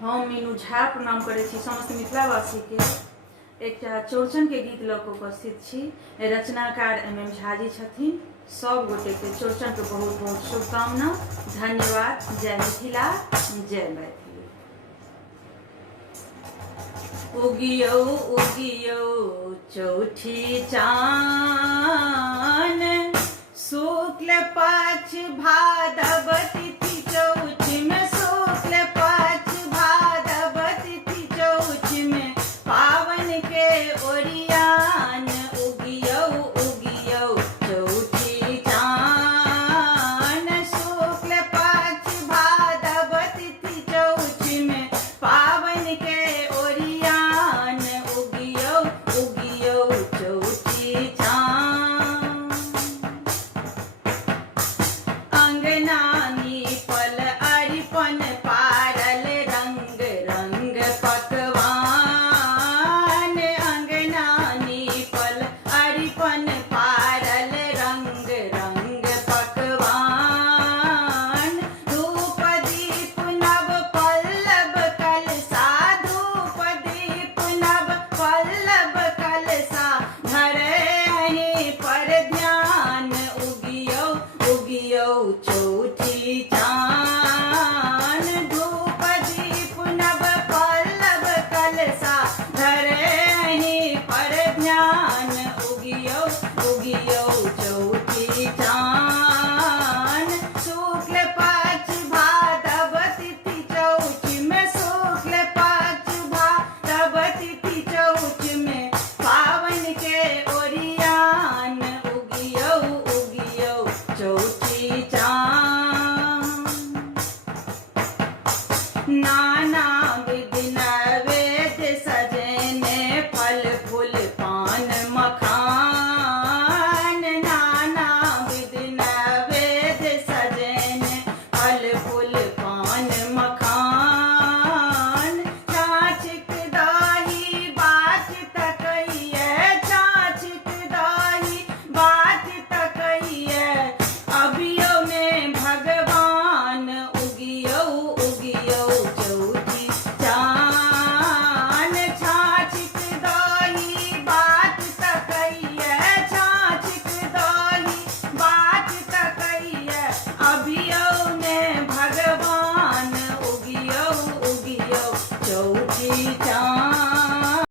हम मीनू झा प्रणाम करै छी समस्त मिथिलावासी के। एकटा चौड़चन के गीत लऽ कऽ उपस्थित छी। रचनाकार MM झा जी छथिन। सब गोटे के चौड़चन के बहुत बहुत शुभकामना। धन्यवाद। जय मिथिला, जय मैथिली। उगियो उगियो चौठी चान, शुक्ल पक्ष भादव तिथि चौठ में, शुक्ल पक्ष भादव तिथि चौठ में, पावन के ओरियान। उगियो उगियो चौठी चान, शुक्ल पक्ष भादव तिथि चौठ में, पावन के ओरियान। उगियो उगियो चौठी चान। अंगनानी पल अरिपन पारल, रंग रंग पकवान। अंगनानी पल अरिपन पारल, रंग रंग पकवान। धूप दीप नव पल्लव कलसा, धूप दीप नव पल्लव कलसा, धरहि पर ध्यान। उगियो उगियो चौठी चान, धूप दीप नव पल्लव कलसा, धरहि पर ध्यान। उगियो उगियो चौठी चान, शुक्ल पक्ष भादव तिथि चौठ में, शुक्ल पक्ष भादव तिथि चौठ में, पावन के ओरियान। उगियो उगियो चौठी चान। नाना